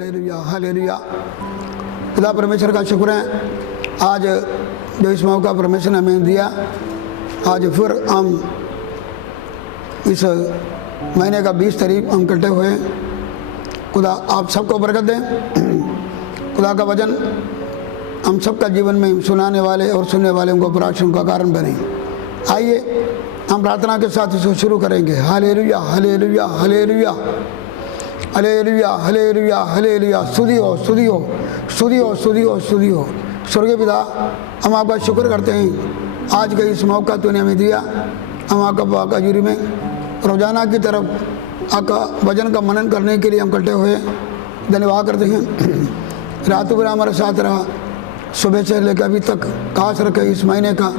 Hallelujah hallelujah. खुदा परमेश्वर का शुक्र है, आज जो इस मौका परमेश्वर ने हमें दिया, आज फिर हम इस महीने का 20 तारीख हम इकट्ठे हुए हैं। खुदा आप सबको बरकत दें। खुदा का वचन हम सबका जीवन में सुनाने वाले और सुनने वाले उनको पराक्रम का कारण बने। आइए हम प्रार्थना के साथ इसको शुरू करेंगे। Hallelujah hallelujah hallelujah hallelujah hallelujah hallelujah. स्तुति हो स्तुति हो स्तुति हो स्तुति हो स्तुति हो। स्वर्गीय पिता, हम आपका शुक्र करते हैं, आज का इस मौका तूने हमें दिया। हम आपका जुरी में रोजाना की तरफ आपका वचन का मनन करने के लिए हम इकट्ठे हुए धन्यवाद करते हैं। रात भर हमारे साथ रहा, सुबह से लेकर अभी तक खास रखे इस महीने का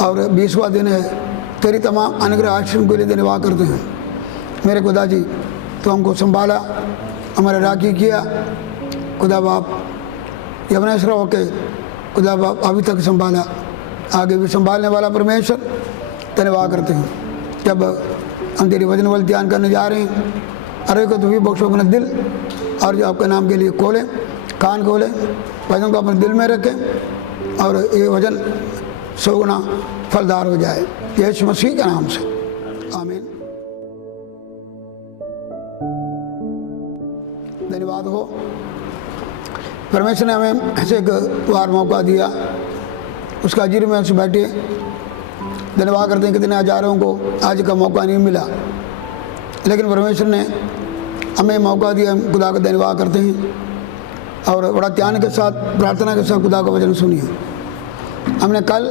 और 20वां दिन है। तेरी तमाम अनुग्रह आशीष के लिए धन्यवाद करते हैं। मेरे खुदा जी, तो हमको संभाला, हमारे राखी किया। खुदा बाप यवनेश्वर होके खुदा बाप अभी तक संभाला, आगे भी संभालने वाला परमेश्वर धन्यवाद करते हैं। जब हम तेरी वचन वाले ध्यान करने जा रहे हैं, अरे को तो भी बख्शो अपना दिल, और जो आपके नाम के लिए खोलें, कान खोलें, वचन को अपने दिल में रखें और ये वचन 100 गुना फलदार हो जाए, यीशु मसीह के नाम से, आमीन। धन्यवाद हो, परमेश्वर ने हमें ऐसे एक बार मौका दिया, उसका जिर में से बैठे धन्यवाद करते हैं। कितने हजारों को आज का मौका नहीं मिला, लेकिन परमेश्वर ने हमें मौका दिया, हम खुदा का धन्यवाद करते हैं और बड़ा ध्यान के साथ प्रार्थना के साथ खुदा का वचन सुनिए। हमने कल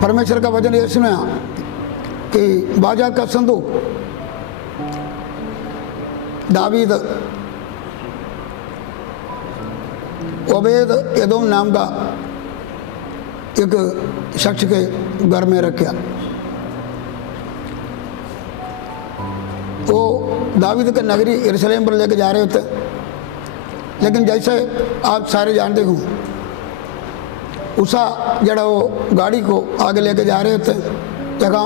परमेश्वर का वचन ये सुना कि बाजा का संदूक दावीद ओबेद एदोम नाम का एक शख्स के घर में रखा। वो दावीद के नगरी यरूशलेम पर लेके जा रहे थे, लेकिन जैसे आप सारे जानते हो, उषा जड़ा वो गाड़ी को आगे लेके जा रहे थे, जगह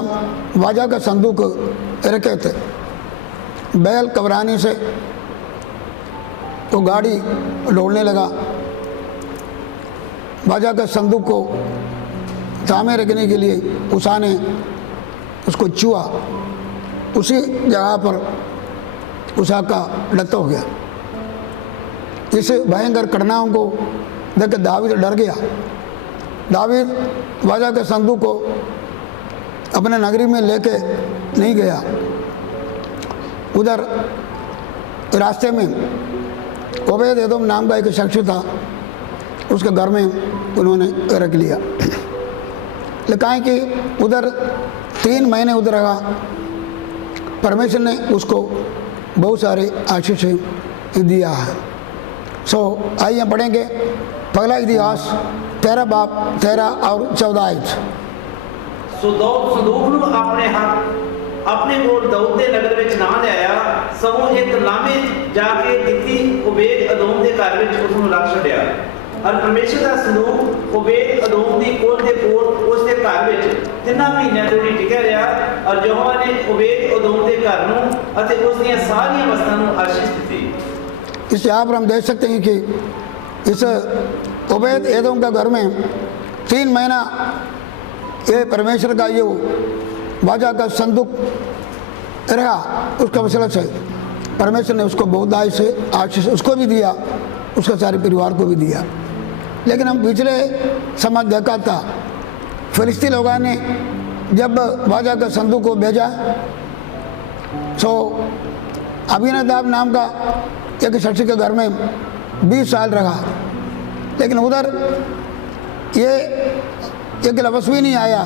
बाजा का संदूक रखे थे। बैल कबराने से वो गाड़ी दौड़ने लगा। बाजा का संदूक को थामे रखने के लिए उषा ने उसको छुआ, उसी जगह पर उषा का डत्ता हो गया। इस भयंकर घटनाओं को देख दावीद डर गया। दावीद बाजा के संदूक को अपने नगरी में लेके नहीं गया। उधर रास्ते में ओबेद एदोम नाम का एक शख्स था, उसके घर में उन्होंने रख लिया। लेकिन कि उधर 3 महीने उधर रहा, परमेश्वर ने उसको बहुत सारे आशीष दिया है। आइए हम पढ़ेंगे पहला इतिहास 13 बाब 13 और 14। दाऊद संदूक ਨੂੰ ਆਪਣੇ ਕੋਲ ਦਾਊਦ ਦੇ ਨਗਰ ਵਿੱਚ ਨਾ ਲਿਆਇਆ, ਸਗੋਂ ਇੱਕ ਲਾਮੇ ਜਾ ਕੇ ਦਿੱਤੀ ਉਬੇਦ ਅਦੋਮ ਦੇ ਘਰ ਵਿੱਚ ਉਸ ਨੂੰ ਰੱਖ ਛੱਡਿਆ। और परमेश्वर का संदूक उबेद अदोम दी कोल दे कोल उसके घर विच 3 महीनों तक टिकिया रहा और यहोवा ने उबेद अदोम दे घर नूं अते उस दी सारी वस्तुओं नूं आशीष दी। इस यहाँ पर हम देख सकते हैं कि इस उबेद एदोम का घर में 3 महीना ये परमेश्वर का ये बाजा का संदूक रहा। उसका वसीला से परमेश्वर ने उसको बहुत आशीष उसको भी दिया, उसके सारे परिवार को भी दिया। लेकिन हम पिछले समय देखा था, फिलिस्ती लोगों ने जब बाजा का संदूक को भेजा, तो अबीनादाब नाम का एक शख्स के घर में 20 साल रहा, लेकिन उधर ये एक लफ्ज़ भी नहीं आया।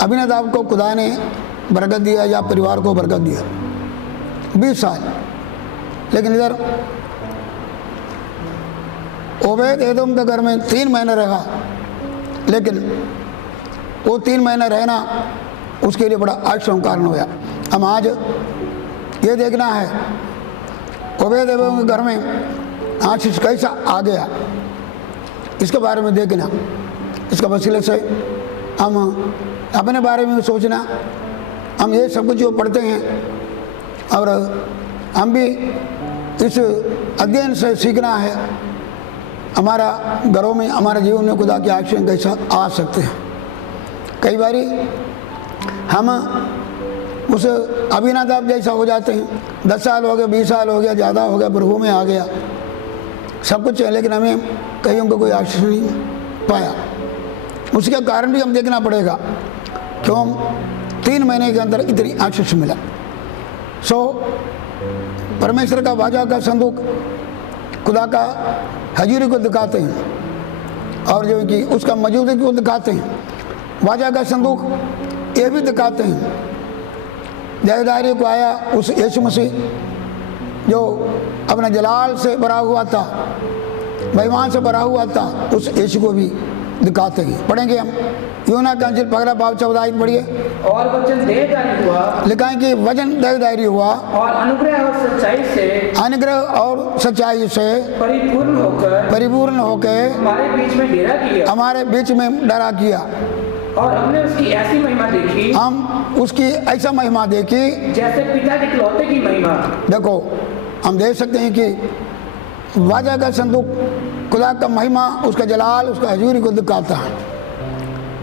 अबीनादाब को खुदा ने बरकत दिया या परिवार को बरकत दिया 20 साल। लेकिन इधर ओबेद एदोम के घर में 3 महीने रहा, लेकिन वो 3 महीने रहना उसके लिए बड़ा आश्चर्य कारण हुआ। हम आज ये देखना है ओबेद एदोम के घर में आशीष कैसा आ गया, इसके बारे में देखना। इसका वसीले से हम अपने बारे में सोचना। हम ये सब कुछ जो पढ़ते हैं और हम भी इस अध्ययन से सीखना है हमारा घरों में, हमारे जीवन में खुदा के आशीष कैसा आ सकते हैं। कई बारी हम उस अभिनादाब जैसा हो जाते हैं, 10 साल हो गए, 20 साल हो गया, ज़्यादा हो गया, प्रभु में आ गया, सब कुछ है, लेकिन हमें कईयों को कोई आशीष नहीं पाया। उसका कारण भी हम देखना पड़ेगा, क्यों 3 महीने के अंदर इतनी आशीष मिला। परमेश्वर का वाजा का संदूक खुदा का हजूरी को दिखाते हैं और जो कि उसका मौजूदगी को दिखाते हैं। वाजा का संदूक ये भी दिखाते हैं जयदारी को आया उस यीशु मसीह जो अपने जलाल से भरा हुआ था, महिमान से भरा हुआ था, उस यीशु को भी दिखाते हैं। पढ़ेंगे हम यूना का अंजिल 15 बाब 14 पढ़िए। और वचन देहधारी हुआ, लिखा है कि वचन देहधारी हुआ और अनुग्रह और सच्चाई से परिपूर्ण होकर हमारे बीच में डरा किया। और हमने उसकी ऐसी महिमा देखी, हम उसकी ऐसा महिमा देखी जैसे पिता के इकलौते की महिमा। देखो, हम देख सकते हैं कि वाजा का संदूक खुदा का महिमा, उसका जलाल, उसका हजूरी को दिखाता है।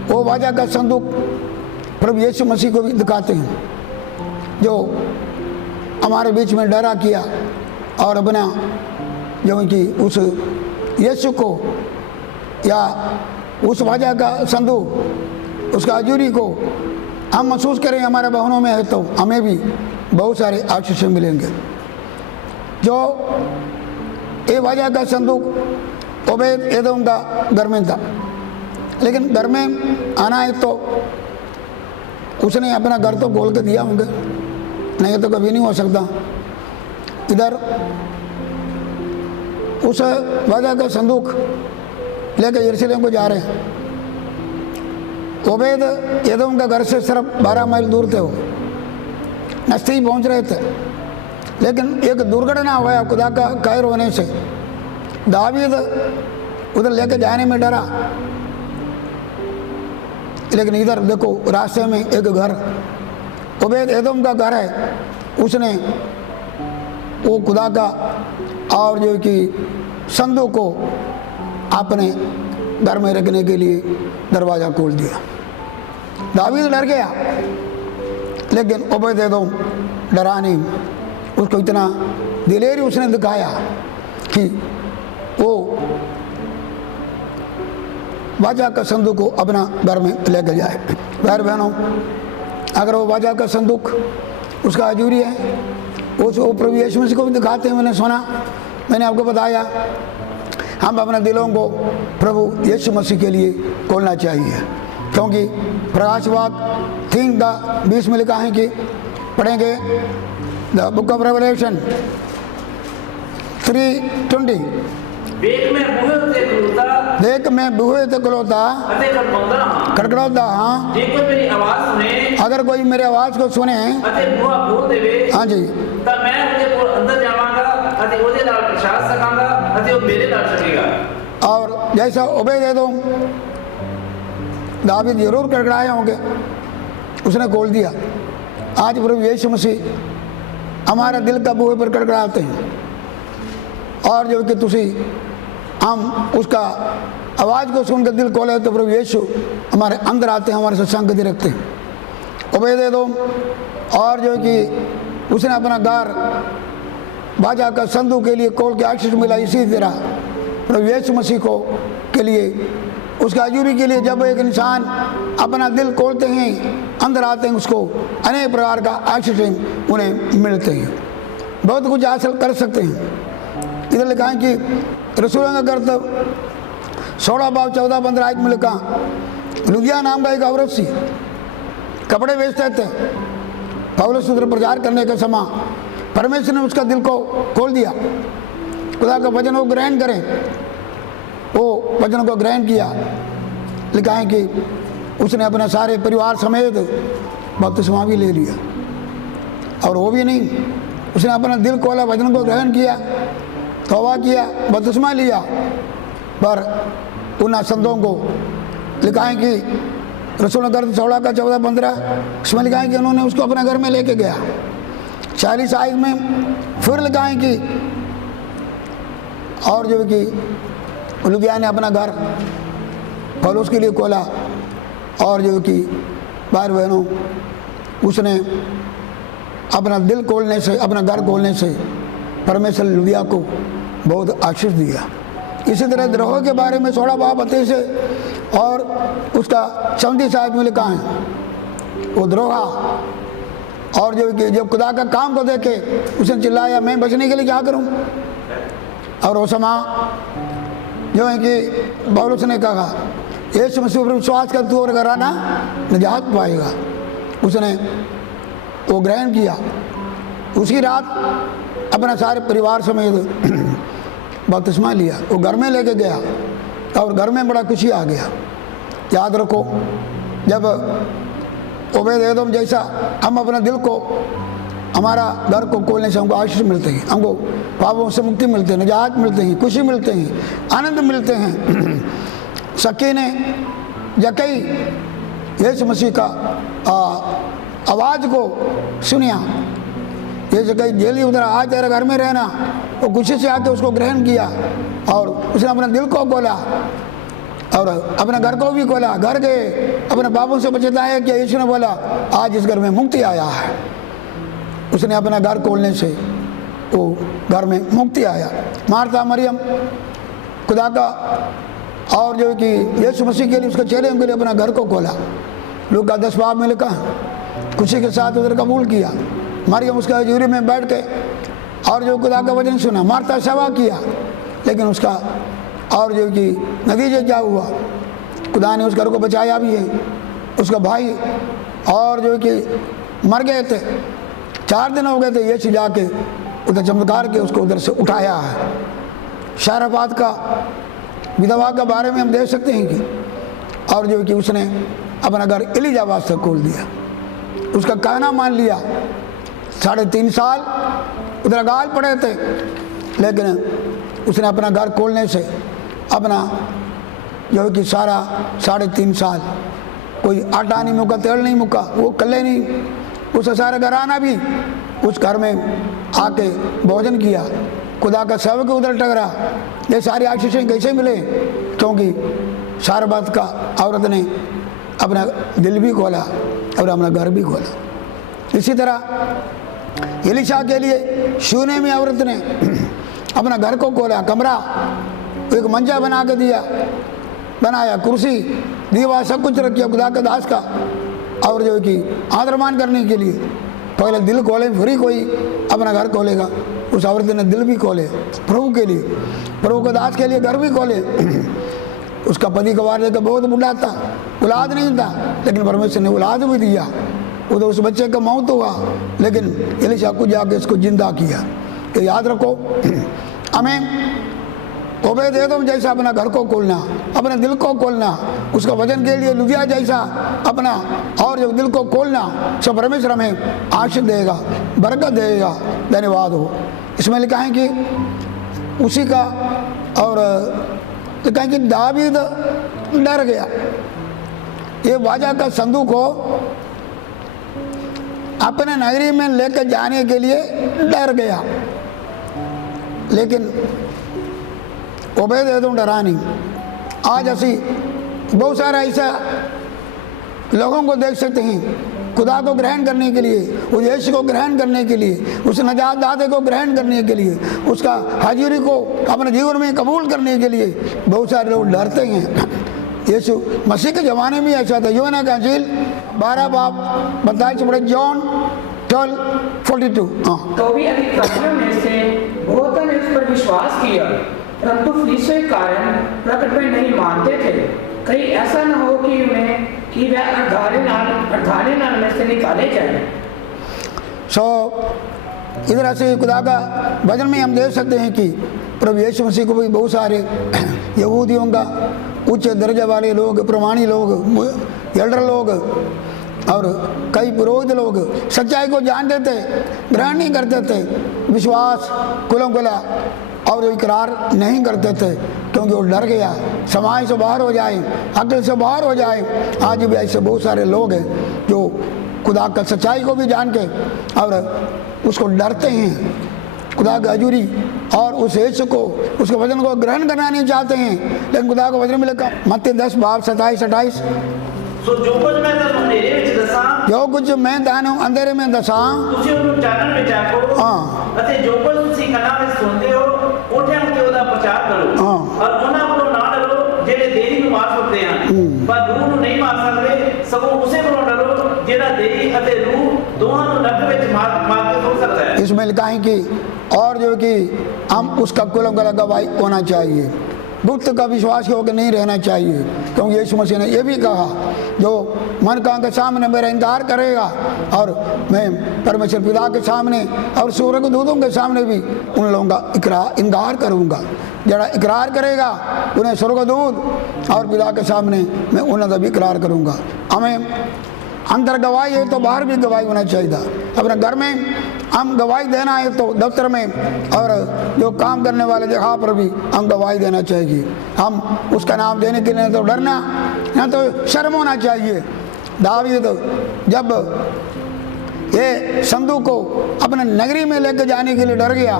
वो वाजा का संदूक प्रभु यीशु मसीह को भी दिखाते हैं जो हमारे बीच में डरा किया और अपना जो कि उस यीशु को या उस वाजा का संदूक, उसका हजूरी को हम महसूस करें हमारे बहनों में है तो हमें भी बहुत सारे आशीष मिलेंगे। जो ये वाजा का संदूक ओबेद एदोम का घर में था, लेकिन घर में आना है तो उसने अपना घर तो खोल के दिया होंगे, नहीं तो कभी नहीं हो सकता। इधर उस वाजा का संदूक लेकर यरूशलेम को जा रहे हैं। ओबेद एदोम का घर से सिर्फ 12 मील दूर थे, वो नजदीक पहुंच रहे थे, लेकिन एक दुर्घटना हुआ खुदा का कहर होने से। दावीद उधर लेकर जाने में डरा, लेकिन इधर देखो रास्ते में एक घर ओबेद एदोम का घर है, उसने वो खुदा का और जो कि संदूक को अपने घर में रखने के लिए दरवाज़ा खोल दिया। दावीद डर गया, लेकिन ओबेद एदोम डरा नहीं। उसको इतना दिलेरी उसने दिखाया कि वो वाजा का संदूक को अपना घर में लेकर जाए। भाई बहनों, अगर वो वाजा का संदूक उसका हजूरी है, वो प्रभु यीशु मसीह को भी दिखाते हैं। मैंने सुना, मैंने आपको बताया, हम अपने दिलों को प्रभु यीशु मसीह के लिए खोलना चाहिए, क्योंकि प्रकाशवाक 3:20 में लिखा है कि पढ़ेंगे द बुक ऑफ रेवलेशन 3:20। देख मैं बूहे ते खलोता खड़खड़ाता हाँ, अगर कोई मेरे आवाज को सुने हाँ जी, और जैसा ओबेद एदोम दावीद जरूर कड़कड़ाए होंगे, उसने खोल दिया। आज प्रभु यीशु मसीह हमारा दिल का बूहे पर कड़कड़ाते हैं और जो कि तुसी हम उसका आवाज़ को सुनकर दिल खोले तो प्रभु यीशु हमारे अंदर आते हैं, हमारे साथ संगति रखते हैं। ओबेद एदोम और जो कि उसने अपना घर बाजा का संदूक के लिए खोल के आशीष मिला, इसी तरह प्रभु यीशु मसीह को के लिए उसका हजूरी के लिए जब एक इंसान अपना दिल खोलते हैं, अंदर आते हैं, उसको अनेक प्रकार का आशीष उन्हें मिलते हैं, बहुत कुछ हासिल कर सकते हैं। इधर लिखा है कि रसूलों का कर्तव्य 16 बाब 14-15 में लिखा, लुदिया नाम का एक औरत सी कपड़े बेचते थे। पौलुस उधर प्रचार करने के समय परमेश्वर ने उसका दिल को खोल दिया, खुदा का वचन को ग्रहण करें। वो वचन को ग्रहण किया। लिखा है कि उसने अपने सारे परिवार समेत बपतिस्मा भी ले लिया। और वो भी नहीं, उसने अपना दिल खोला, वचन को ग्रहण किया, तौबा किया, बपतिस्मा लिया। पर उन संतों को लिखा है कि रसूल का 16 का 14-15 इसमें लिखा है कि उन्होंने उसको अपने घर में लेके गया। 40 आयत में फिर लिखा है कि और जो कि लुधिया ने अपना घर पौलुस के लिए खोला, और जो कि भाई बहनों उसने अपना दिल खोलने से, अपना घर खोलने से परमेश्वर लुधिया को बहुत आशीष दिया। इसी तरह द्रोह के बारे में 16 बाब 28 से और उसका 37 आयत में लिखा है, वो द्रोहा और जो कि जब खुदा का काम को देखे उसने चिल्लाया मैं बचने के लिए क्या करूं, और वो समा जो है कि पौलुस ने कहा यीशु मसीह पर विश्वास कर तू और घराना निजात पाएगा। उसने वो ग्रहण किया। उसी रात अपना सारे परिवार समेत बपतिस्मा लिया, वो घर में लेके गया और घर में बड़ा खुशी आ गया। याद रखो, जब ओबेद एदोम जैसा हम अपना दिल को, हमारा घर को खोलने से हमको आशीष मिलते हैं, हमको पापों से मुक्ति मिलते हैं, निजात मिलते हैं, खुशी मिलते हैं, आनंद मिलते हैं। सकी ने जकई यीशु मसीह का आवाज़ को सुनिया, ये जकई जेली उधर आज तेरे घर में रहना, वो खुशी से आके उसको ग्रहण किया और उसने अपना दिल को खोला और अपने घर को भी खोला। घर गए, अपने बाबू से बचताया कि यीशु ने बोला आज इस घर में मुक्ति आया है। उसने अपना घर खोलने से वो घर में मुक्ति आया। मार्था मरियम खुदा का और जो कि यीशु मसीह के लिए, उसके चेहरे के लिए अपना घर को खोला। लूका 10 बाब में लिखा, खुशी के साथ उधर कबूल किया। मरियम उसका हजूरी में बैठ के और जो खुदा का वचन सुना। मार्था सेवा किया, लेकिन उसका और जो कि नतीजे क्या हुआ, खुदा ने उस घर को बचाया भी है। उसका भाई और जो कि मर गए थे, 4 दिन हो गए थे, यीशु जाके उधर चमत्कार के उसको उधर से उठाया है। शाराफात का विधवा के बारे में हम देख सकते हैं कि और जो कि उसने अपना घर एलिजा वास्ते खोल दिया, उसका कहना मान लिया। 3.5 साल उधर गाल पड़े थे, लेकिन उसने अपना घर खोलने से अपना जो कि सारा 3.5 साल कोई आटा नहीं मुका, तेल नहीं मुका, वो कल्ले नहीं, उसका सारा घराना भी उस घर में आके भोजन किया। खुदा का सेवक उधर टकरा। ये सारी आशीषें कैसे मिले? क्योंकि सारबात का औरत ने अपना दिल भी खोला और अपना घर भी खोला। इसी तरह एलीशा के लिए शूने में औरत ने अपना घर को खोला, कमरा, एक मंचा बना के दिया, बनाया, कुर्सी, दीवार, सब कुछ रख किया खुदा के दास का। और जो कि आदरमान करने के लिए पहले दिल खोले, फिर ही कोई अपना घर खोलेगा। उस औरत ने दिल भी खोले प्रभु के लिए, प्रभु के दास के लिए घर भी खोले। उसका पति गवार लेकर बहुत बुढ़ा था, औलाद नहीं था, लेकिन परमेश्वर ने औलाद भी दिया। उधर उस बच्चे का मौत हुआ, लेकिन एलीशा को जाके इसको जिंदा किया। तो याद रखो, हमें ओबेद एदोम जैसा अपना घर को खोलना, अपने दिल को खोलना, उसका वचन के लिए लुधिया जैसा अपना और जो दिल को खोलना, सब परमेश्वर हमें आशीष देगा, बरकत देगा। धन्यवाद हो। इसमें लिखा है कि उसी का और लिखा है कि दावीद डर गया। ये वाजा का संदूक हो अपने नगरी में लेकर जाने के लिए डर गया, लेकिन ओबेद एदोम डरा नहीं। आज असी बहुत सारा ऐसा लोगों को देख सकते हैं, खुदा को ग्रहण करने के लिए, उस यीशु को ग्रहण करने के लिए, उस नजात दाते को ग्रहण करने के लिए, उसका हाजिरी को अपने जीवन में कबूल करने के लिए बहुत सारे लोग डरते हैं। यीशु मसीह के ज़माने में ऐसा था। यूहन्ना का इंजील 12 बाब 22 पढ़े, जॉन 12:42। तो भी अधिकारियों में से बहुतों ने उस पर विश्वास किया, परंतु फरीसियों के कारण प्रकट में नहीं मानते थे, कहीं ऐसा न हो कि उन्हें कि वह अर्धाने नाल में से निकाले जाए। इधर से खुदा का भजन में हम देख सकते हैं कि प्रभु यीशु मसीह को भी बहुत सारे यहूदियों का उच्च दर्जे वाले लोग, प्रमाणी लोग, एल्डर लोग और कई पुरोहित लोग सच्चाई को जानते थे, ग्रहण नहीं करते थे, विश्वास खुला खुला और इकरार नहीं करते थे, क्योंकि वो डर गया समाज से बाहर हो जाए, अकल से बाहर हो जाए। आज भी ऐसे बहुत सारे लोग हैं जो खुदा का सच्चाई को भी जान के और उसको डरते हैं खुदा की हजूरी और उस यीशु को, उसके वचन को ग्रहण करना नहीं चाहते हैं। लेकिन खुदा का वचन में लिखा मत्ती 10:27-28, सो जो कुछ मैं ਤੁਹਾਨੂੰ ਹਨੇਰੇ ਵਿੱਚ ਦੱਸਾਂ जो कुछ मैं दानों अंधेरे में दसा, ਤੁਸੀਂ ਉਹਨੂੰ ਚਾਨਣ ਵਿੱਚ ਆਖੋ ਹਾਂ। ਅਤੇ ਜੋ ਕੁਝ ਤੁਸੀਂ ਕੰਨਾਂ ਵਿੱਚ ਸੁਣਦੇ ਹੋ ਕੋਠਿਆਂ ਉੱਤੇ ਉਹਦਾ ਪ੍ਰਚਾਰ ਕਰੋ ਹਾਂ। ਔਰ ਉਹਨਾਂ ਕੋਲੋਂ ਨਾ ਡਰੋ ਜਿਹੜੇ ਦੇਰੀ ਨੂੰ ਮਾਰ ਸਕਦੇ ਹਨ ਪਰ ਰੂਹ ਨੂੰ ਨਹੀਂ ਮਾਰ ਸਕਦੇ, ਸਗੋਂ ਉਸੇ ਕੋਲੋਂ ਡਰੋ ਜਿਹੜਾ ਦੇਰੀ ਅਤੇ ਰੂਹ ਦੋਹਾਂ ਨੂੰ ਨਰਕ ਵਿੱਚ ਮਾਰ ਕੇ ਸੁੱਟ ਸਕਦਾ ਹੈ। इसमें लिखा है कि और जो कि हम उसका कुलों का गवाही होना चाहिए, गुप्त का विश्वास होकर नहीं रहना चाहिए, क्योंकि यीशु मसीह ने यह भी कहा जो मन का के सामने मेरा इनकार करेगा और मैं परमेश्वर पिता के सामने और स्वर्ग दूतों के सामने भी उन लोगों का इनकार करूँगा। जरा इकरार करेगा उन्हें स्वर्गदूत और पिता के सामने मैं उन्हें भी इकरार करूँगा। हमें अंदर गवाही है तो बाहर भी गवाही होना चाहिए। अपने घर में हम गवाही देना है तो दफ्तर में और जो काम करने वाले जगह पर भी हम गवाही देना चाहिए। हम उसका नाम देने के लिए तो डरना ना तो शर्म होना चाहिए। दावीद जब ये संदूक को अपने नगरी में लेकर जाने के लिए डर गया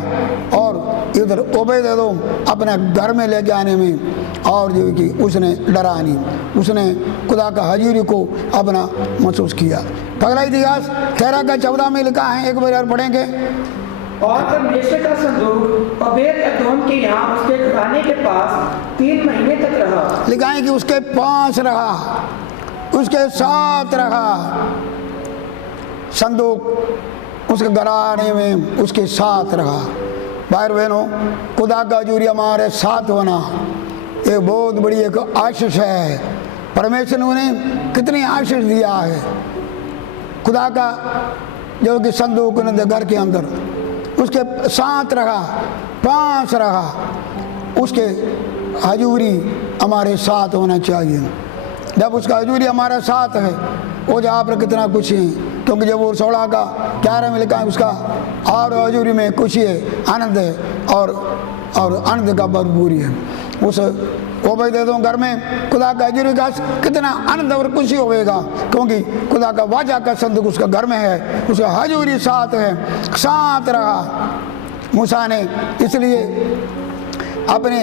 और इधर ओबेदेदोम अपने घर में लेके आने में और जो कि उसने डरा नहीं, उसने खुदा का हजूरी को अपना महसूस किया। पगला इतिहास 13:14 में लिखा है, एक बार और पढ़ेंगे। और परमेश्वर का संदूक ओबेद-एदोम के यहाँ उसके घराने के पास 3 महीने तक रहा। लिखा है कि उसके पास रहा, उसके साथ रहा। संदूक उसके घराने में उसके साथ रहा। भाई बहनों, खुदा का हजूरी हमारे साथ होना एक बहुत बड़ी एक आशीष है। परमेश्वर ने उन्हें कितनी आशीष दिया है। खुदा का जो कि संदूक उन्हें घर के अंदर उसके साथ रहा, पास रहा। उसके हजूरी हमारे साथ होना चाहिए। जब उसका हजूरी हमारे साथ है वो जहाँ पर कितना खुशी है, क्योंकि जब वो 16:11 में लिखा है उसका और हजूरी में खुशी है, आनंद है और आनंद का भरपूरी है। उस ओबेदेदोम घर में खुदा का हजूरी का कितना आनंद और खुशी होगा, क्योंकि खुदा का वाचा का संदूक उसका घर में है, उसका हजूरी साथ है, साथ रहा। मूसा ने इसलिए अपने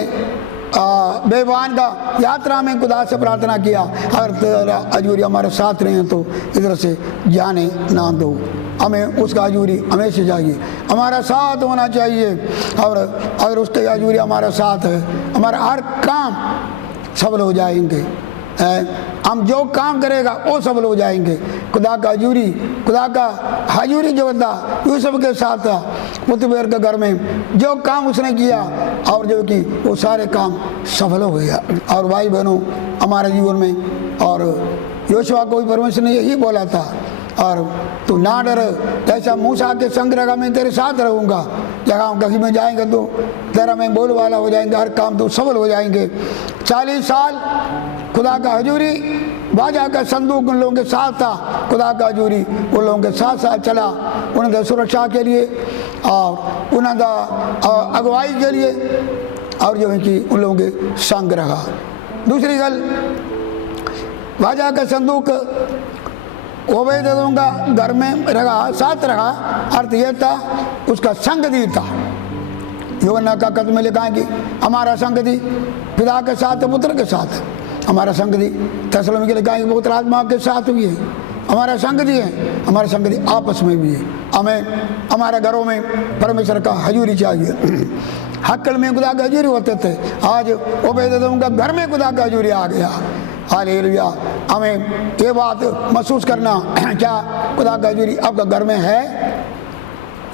बेवान का यात्रा में खुदा से प्रार्थना किया, अगर तेरा हजूरी हमारे साथ रहे तो इधर से जाने ना दो। हमें उसका हजूरी हमेशा चाहिए, हमारा साथ होना चाहिए। और अगर उसके हजूरी हमारे साथ है, हमारा हर काम सफल हो जाएंगे। हम जो काम करेगा वो सफल हो जाएंगे। खुदा का हजूरी जो था यूसुफ के साथ था, पुतबेर के घर में जो काम उसने किया और जो कि वो सारे काम सफल हो गया। और भाई बहनों, हमारे जीवन में और योशुआ को भी परमेश्वर ने यही बोला था, और तू ना डर, जैसा मूसा के संग रहा मैं तेरे साथ रहूँगा। जहाँ कहीं में जाएंगे तो तेरा मैं बोल वाला हो जाएंगे, हर काम तो सफल हो जाएंगे। 40 साल खुदा का हजूरी बाजा का संदूक उन लोगों के साथ था। खुदा का हजूरी उन लोगों के साथ साथ चला, उनकी सुरक्षा के लिए और उनकी अगुवाई के लिए, और जो है कि उन लोगों के संग रहा। दूसरी गल, बाजा का संदूक ओबेदेदोम का घर में रहा, साथ रहा, अर्थ यह था उसका संग दी था। यूहन्ना का खत में लिखा है कि हमारा संग दी पिता के साथ, पुत्र के साथ हमारा संग दी। थेसलोनिके लिखा है कि पवित्र आत्मा के साथ भी है, हमारा संग दी है, हमारा संग दी आपस में भी है। हमें हमारे घरों में परमेश्वर का हजूरी चाहिए। हक्कल में खुदा का हजूरी होते थे, आज ओबेदेदोम का घर में खुदा का हजूरी आ गया। हालेलुया। हमें ये बात महसूस करना, क्या खुदा का हजूरी आपका घर में है?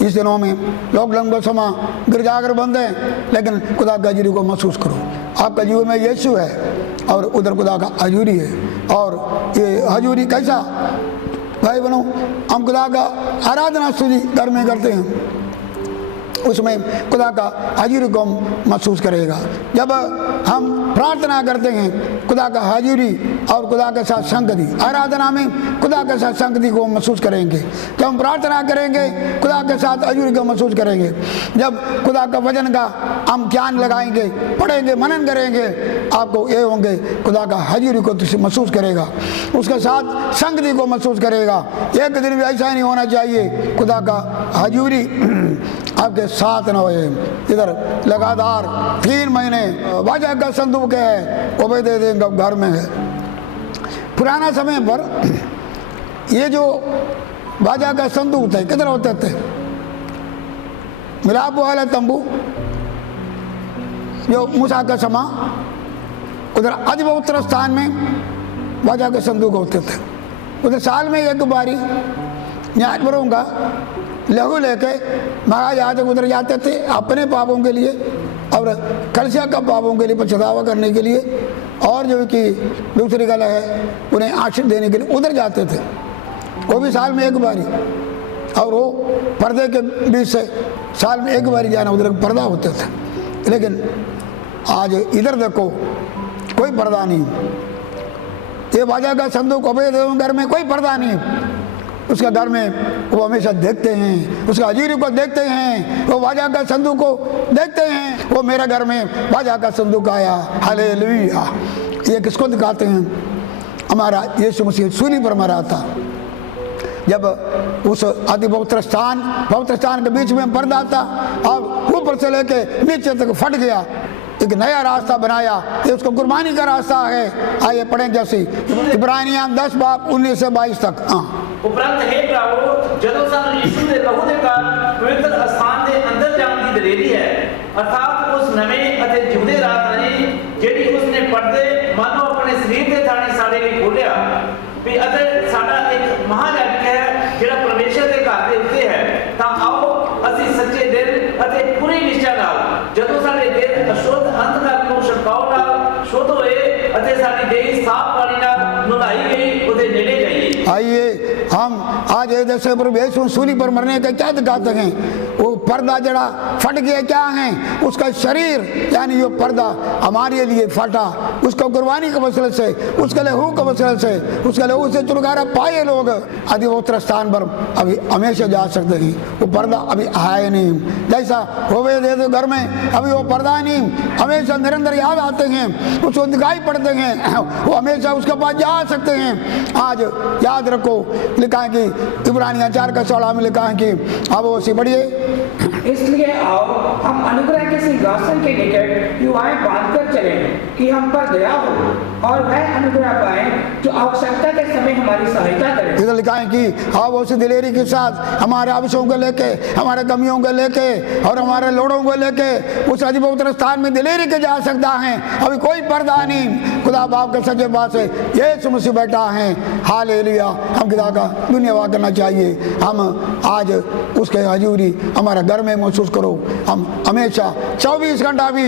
इस दिनों में लॉकडाउन का समय गिरजाघर बंद है, लेकिन खुदा का हजूरी को महसूस करो। आपका जीवन में यीशु है और उधर खुदा का हजूरी है। और ये हजूरी कैसा? भाई बहनों, हम खुदा का आराधना स्तुति घर में करते हैं, उसमें खुदा का हजूरी को महसूस करेगा। जब हम प्रार्थना करते हैं, खुदा का हजूरी और खुदा के साथ संगति, आराधना में खुदा के साथ संगति को महसूस करेंगे। जब हम प्रार्थना करेंगे, खुदा के साथ हजूरी को महसूस करेंगे। जब खुदा का वचन का हम ज्ञान लगाएंगे, पढ़ेंगे, मनन करेंगे, आपको ये होंगे खुदा का हजूरी को महसूस करेगा, उसके साथ संगति को महसूस करेगा। एक दिन भी ऐसा नहीं होना चाहिए खुदा का हजूरी आपके 7 न हुए। इधर लगातार 3 महीने बाजा का संदूक है ओबेदेदोम के घर में है। पुराना समय पर ये जो बाजा का संदूक थे किधर होते थे? मिलाप वाला तंबू जो मूसा का समा, उधर अति पवित्र स्थान में बाजा के संदूक होते थे। उधर साल में एक बारी न्यायपरों का लहू लेके महाराज तक उधर जाते थे अपने पापों के लिए और कलशा का पापों के लिए पछतावा करने के लिए, और जो कि दूसरी गला है उन्हें आशीष देने के लिए उधर जाते थे। वो भी साल में एक बारी, और वो पर्दे के बीच से साल में एक बारी जाना, उधर पर्दा होते थे। लेकिन आज इधर देखो कोई पर्दा नहीं। ये बाजा का संदूक ओबेदेदोम घर में कोई पर्दा नहीं। उसका घर में वो हमेशा देखते हैं, उसका हजीरी को देखते हैं, वो बाजा का संदूक को देखते हैं। वो मेरे घर में बाजा का संदूक आया, हालेलुया। ये किसको दिखाते हैं? हमारा यीशु मसीह सूली पर मरा था। जब उस अति पवित्र स्थान के बीच में पर्दा था और ऊपर से लेके नीचे तक फट गया, एक नया रास्ता बनाया। ये उसको कुर्बानी का रास्ता है। आइए पढ़ें जैसे इब्रानियां 10 बाब 19 से 22 तक। उपरंत हे भरावो, जदों सानू यीशु दे लहू दे कारण पवित्र स्थान दे अंदर जाण दी दलेरी है, अर्थात उस नਵੇਂ ਅਤੇ ਜਿਉਂਦੇ ਰਾਤ ਨੇ ਜਿਹੜੀ ਉਸਨੇ ਪਰਦੇ ਮਾਨੋ ਆਪਣੇ ਸਰੀਰ ਦੇ ਥਾਣੇ ਸਾਡੇ ਲਈ ਖੋਲਿਆ ਵੀ ਅਤੇ ਸਾਡਾ ਇੱਕ ਮਹਾਯਾਜਕ ਹੈ ਜਿਹੜਾ ਪਰਮੇਸ਼ਰ ਦੇ ਘਰ ਦੇ ਉੱਤੇ ਹੈ। ਤਾਂ ਆਓ ਅਸੀਂ ਸੱਚੇ ਦਿਲ ਅਤੇ ਪੂਰੀ ਨਿਸ਼ਚਾ ਨਾਲ ਜਦੋਂ ਸਾਡੇ ਦਿਲ ਅਸ਼ੁੱਧ ਅੰਧਕਾਰ ਨੂੰ ਛਡਾਉ ਨਾਲ ਸ਼ੁੱਧ ਹੋਏ ਅਤੇ ਸਾਡੀ ਦੇਹ ਸਾਫ਼ ਪਾਣੀ ਨਾਲ ਨੁਹਾਈ ਗਈ ਉਹਦੇ ਨੇੜੇ ਜਾਈਏ। आइए हम आज जैसे प्रभु यीशु सूली पर मरने का क्या दिखाते हैं? वो पर्दा जड़ा फट गया क्या है? उसका शरीर यानी ये पर्दा हमारे लिए फटा, उसको कुर्बानी के वसीले से, उसके लहू के वसीले से, उसके लहू से छुटकारा पाए लोग अति पवित्र स्थान पर अभी हमेशा जा सकते हैं। वो पर्दा अभी आया नहीं। जैसा ओबेदेदोम घर में अभी वो पर्दा नहीं, हमेशा निरंतर याद आते हैं, उसको दिखाई पड़ते हैं, वो हमेशा उसके पास जा सकते हैं। आज याद रखो, लिखा है कि इब्रानियां 4:16 में लिखा है कि अब वो सी बढ़िए। इसलिए आओ हम अनुग्रह के सिंहासन के निकट युवाएं बांधकर चलें कि हम पर दया हो और वह अनुग्रह पाए जो आवश्यकता के समय हमारी सहायता करे। इधर लिखा है कि आप उसी दिलेरी के साथ हमारे आवश्यकों को लेके, हमारे कमियों को लेके और हमारे लोड़ों को लेके उस अति पवित्र स्थान में दिलेरी के जा सकता है। अभी कोई पर्दा नहीं। खुदा बाप के सच्चे बात से यीशु मसीह बैठा है। हालेलुया। हम खुदा का धन्यवाद करना चाहिए। हम आज उसके हजूरी हमारे घर में महसूस करो। हम हमेशा 24 घंटा भी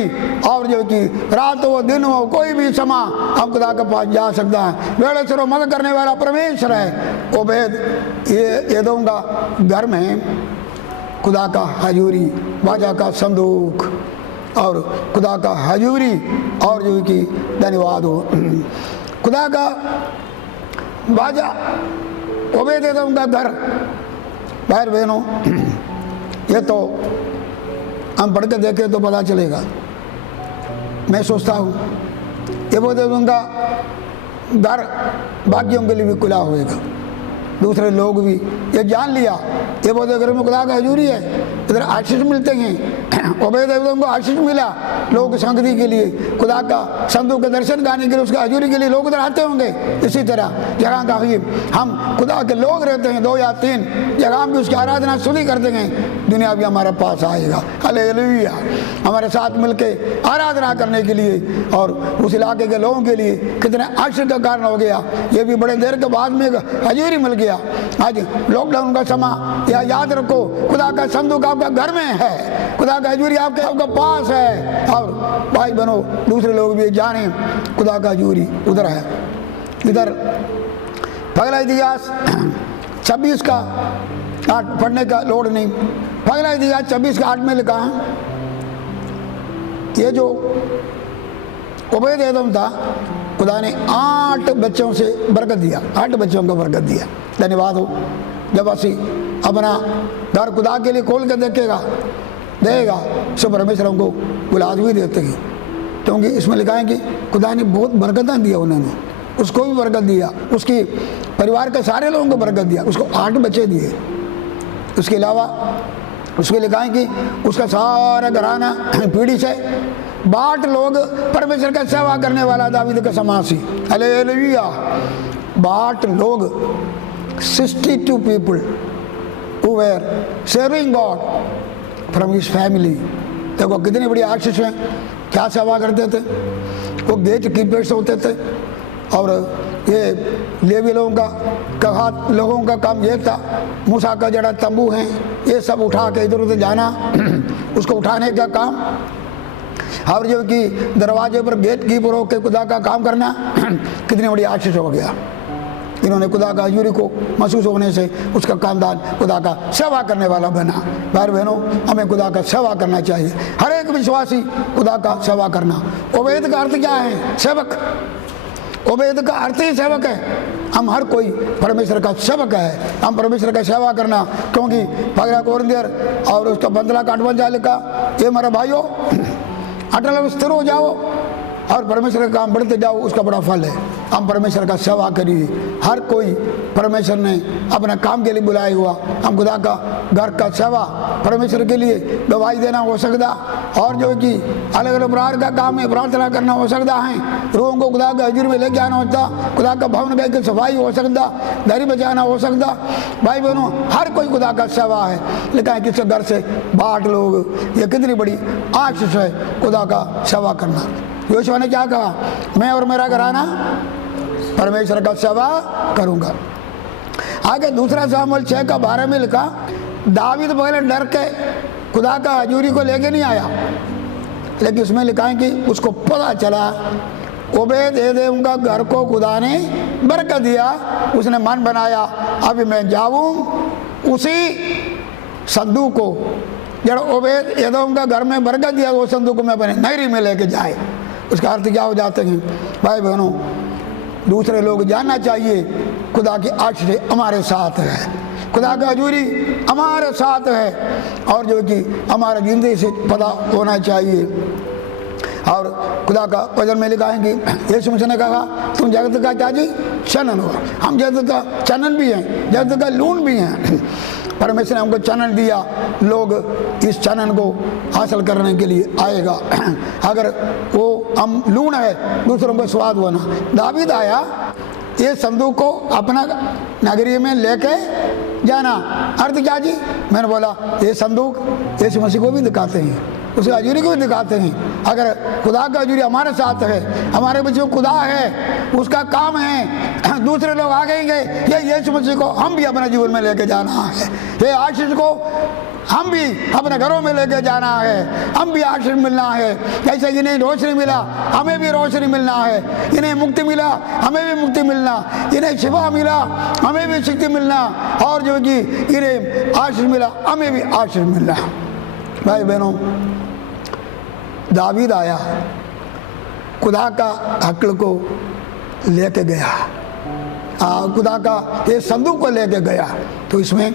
और जो कि रात हो दिन हो कोई भी समा हम खुदा के पास जा सकता है। वेड़े से मदद करने वाला परमेश्वर है। ओबेदेदोम का घर में खुदा का हजूरी, बाजा का संदूक और खुदा का हजूरी और जो कि धन्यवाद हो खुदा का बाजा ओबेदेदोम का घर। भाई बहनों, ये तो हम पढ़ के देखें तो पता चलेगा। मैं सोचता हूँ ये ओबेदेदोम का घर बाकियों के लिए भी खुला होएगा। दूसरे लोग भी ये जान लिया ये ओबेदेदोम में खुदा का हजूरी है, इधर आशीष मिलते हैं। ओबेदेदोम को आशीष मिला लोग संगति के लिए, खुदा का संदूक के दर्शन गाने के लिए, उसका हजूरी के लिए लोग उधर आते होंगे। इसी तरह जगह का ही हम खुदा के लोग रहते हैं, 2 या 3 जगह भी उसकी आराधना स्तुति करते हैं। दुनिया भी हमारे पास आएगा। हालेलुया। हमारे साथ मिलके आराधना करने के लिए और उस इलाके के लोगों के लिए कितने आशीष का कारण हो गया। ये भी बड़े देर के बाद में हजूरी मिल गया। आज लॉकडाउन का समय या याद रखो खुदा का संदूक आपका घर में है, खुदा का हजूरी आपके पास है। और भाई बहनों, दूसरे लोग भी जाने खुदा का हजूरी उधर है। इधर पगला इतिहास 26 का 8 पढ़ने का लोड नहीं। पगला इतिहास 26 का 8 में लिखा है, ये जो ओबेदेदोम था खुदा ने 8 बच्चों से बरकत दिया, 8 बच्चों को बरकत दिया। धन्यवाद हो। जब असी अपना घर खुदा के लिए खोल कर देखेगा देगा सो परमेश्वर हमको बुलाद भी देते हैं, क्योंकि इसमें लिखा है कि खुदा ने बहुत बरकतें दिया। उन्होंने उसको भी बरकत दिया, उसकी परिवार के सारे लोगों को बरकत दिया। उसको 8 बच्चे दिए। उसके अलावा उसके लिखा है कि उसका सारा घराना पीढ़ी से 62 लोग परमेश्वर का सेवा करने वाला दावीद का समासी। हालेलुया। 62 लोग, 62 people who were serving God from his family। देखो कितनी बड़ी आशीष है। क्या सेवा करते थे? वो गेट कीपर्स होते थे और ये लेवी लोगों का लोगों का काम ये था, मूसा का जड़ा तंबू है ये सब उठा के इधर उधर जाना, उसको उठाने का काम, और जो कि दरवाजे पर गेट कीपर होकर खुदा का काम करना। कितनी बड़ी आशीष हो गया। इन्होंने खुदा का हजूरी को महसूस होने से उसका खानदान खुदा का सेवा करने वाला बना। भाई बहनों, हमें खुदा का सेवा करना चाहिए। हर एक विश्वासी खुदा का सेवा करना। ओबेद का अर्थ क्या है? सेवक। ओबेद का अर्थ ही सेवक है। हम हर कोई परमेश्वर का सेवक है। हम परमेश्वर का सेवा करना, क्योंकि 15 कोरिन्थियर और उसका 15 का 58 लिखा, ये मेरे भाइयों अटल स्थिर हो जाओ और परमेश्वर का काम बढ़ते जाओ, उसका बड़ा फल है। हम परमेश्वर का सेवा करिए। हर कोई परमेश्वर ने अपने काम के लिए बुलाया हुआ। हम खुदा का घर का सेवा परमेश्वर के लिए गवाही देना हो सकता, और जो कि अलग अलग प्रकार का काम है, प्रार्थना करना हो सकता है, लोगों को खुदा का हजूर में लेके आना होता, खुदा का भवन की सफाई हो सकता, दरी बचाना हो सकता। भाई बहनों, हर कोई खुदा का सेवा है। लेकिन किसी घर से 62 लोग, ये कितनी बड़ी आशीष है खुदा का सेवा करना। यहोशू ने क्या कहा? मैं और मेरा घराना परमेश्वर का सेवा करूंगा। आगे दूसरा सामुएल 6 का 12 में लिखा, दावीद पहले डर के खुदा का हजूरी को लेके नहीं आया, लेकिन उसमें लिखा है कि उसको पता चला ओबेद एदोम का घर को खुदा ने बरकत दिया। उसने मन बनाया, अभी मैं जाऊं उसी संदूक को, जब ओबेद एदोम का घर में बरकत दिया, वो संदूक को मैं अपने नगरी में लेके जाए। उसका अर्थ क्या हो जाते हैं? भाई बहनों, दूसरे लोग जानना चाहिए खुदा की आशीष हमारे साथ है, खुदा का हजूरी हमारे साथ है, और जो कि हमारे जिंदगी से पता होना चाहिए। और खुदा का वचन में लिखा है कि यीशु मसीह ने कहा, तुम जगत का चाची चनन हो। हम जगत का चनन भी हैं, जगत का लून भी हैं। परमेश्वर ने हमको चनन दिया, लोग इस चनन को हासिल करने के लिए आएगा। अगर वो हम लून है, दूसरों को स्वाद होना। दावीद आया, ये संदूक को अपना नगरी में लेके जाना। अर्थ क्या जी? मैंने बोला ये संदूक यीशु मसीह को भी दिखाते हैं, उसके हजूरी को भी दिखाते हैं। अगर खुदा का हजूरी हमारे साथ है, हमारे बच्चों खुदा है, उसका काम है, दूसरे लोग आ गएंगे, ये यीशु मसीह को हम भी अपने जीवन में लेके जाना है। ये आशीष को हम भी अपने घरों में लेके जाना है, हम भी आशीष मिलना है। जैसे इन्हें रोशनी मिला, हमें भी रोशनी मिलना है। इन्हें मुक्ति मिला, हमें भी मुक्ति मिलना। इन्हें शिफा मिला, हमें भी शक्ति मिलना। और जो कि इन्हें आशीष मिला, हमें भी आशीष मिलना। भाई बहनों, दावीद आया, खुदा का हक़ को लेके गया, खुदा का ये संदूक को लेके गया। तो इसमें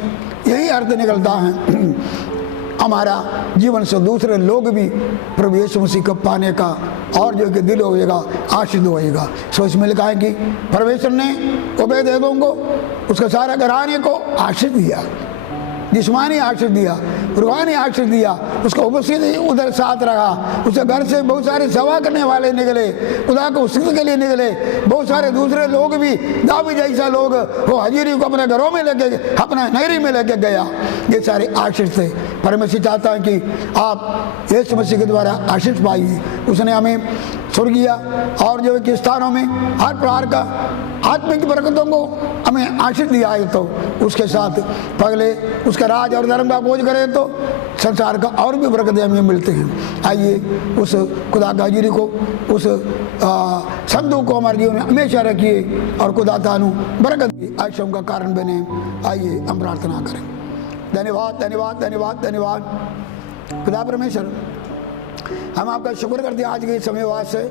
यही अर्थ निकलता है, हमारा जीवन से दूसरे लोग भी प्रभु यीशु मसीह को पाने का और जो कि दिल होएगा, आशीष होएगा। सो इसमें लिखा है कि परमेश्वर ने ओबेद एदोम को, उसके सारे घराने को आशीष दिया, जिस्मानी आशीष दिया, रूहानी आशीष दिया। उसका उपस्थित उधर साथ रहा। उसके घर से बहुत सारे सेवा करने वाले निकले, खुदा को उसी के लिए निकले। बहुत सारे दूसरे लोग भी, दावीद जैसा लोग, वो हजूरी को अपने घरों में लेके, अपने नगरी में लेके गया। ये सारे आशीष थे। परमेश्वर चाहता है कि आप यीशु मसीह के द्वारा आशीष पाइए। उसने हमें स्वर्गीय और जो कि स्थानों में हर प्रकार का आत्मिक बरकतों को हमें आशीष दिया है। तो उसके साथ पहले उसका राज और धर्म का बोझ करें तो संसार का और भी बरकतें हमें मिलते हैं। आइए उस खुदा का हजूरी को, उस संदूक को हमारे जीवन में हमेशा रखिए और खुदा तानु बरकत की आशीषों का कारण बने। आइए हम प्रार्थना करें। धन्यवाद धन्यवाद धन्यवाद धन्यवाद खुदा परमेश्वर, हम आपका शुक्र करते हैं आज के समय वास्ते,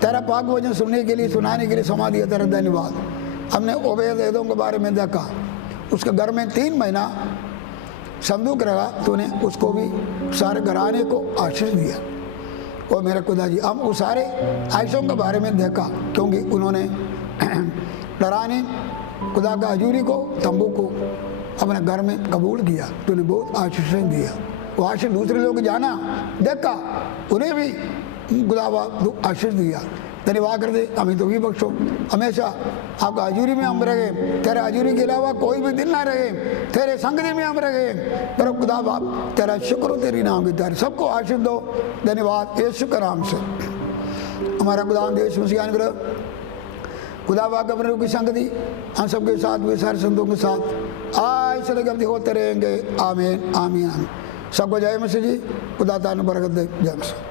तेरा पाक वचन सुनने के लिए, सुनाने के लिए समा दिया। तेरा धन्यवाद। हमने ओबेद एदोम के बारे में देखा, उसके घर में 3 महीना संदूक रहा, तूने उसको भी सारे घराने को आशीष दिया। और मेरे खुदा जी, हम उस सारे आशीषों के बारे में देखा, क्योंकि उन्होंने डराने खुदा का हजूरी को, तंबू को अपने घर में कबूल किया, तूने बहुत आशीषें दिया। वो आशीष दूसरे लोग जाना देखा, उन्हें भी खुदावा आशीष दिया। धन्यवाद करते, हमें तो भी बख्शो, हमेशा आपका हजूरी में हम रहे, तेरे हजूरी के अलावा कोई भी दिन ना रहे, तेरे संगति में हम रहे। पर खुदा बाप तेरा शुक्र हो, तेरी नाम की तारीफ, सबको आशीष दो। धन्यवाद यीशु के नाम से। हमारा खुदा देश मसीह अनुग्रह, खुदा बाप अपने की संगति हम सबके साथ भी, सारे संतों के साथ आज से लेकर होते रहेंगे। आमीन आमीन आमीन। सबको जय मसीह जी, खुदा ताने बरकत दे। जय मसीह।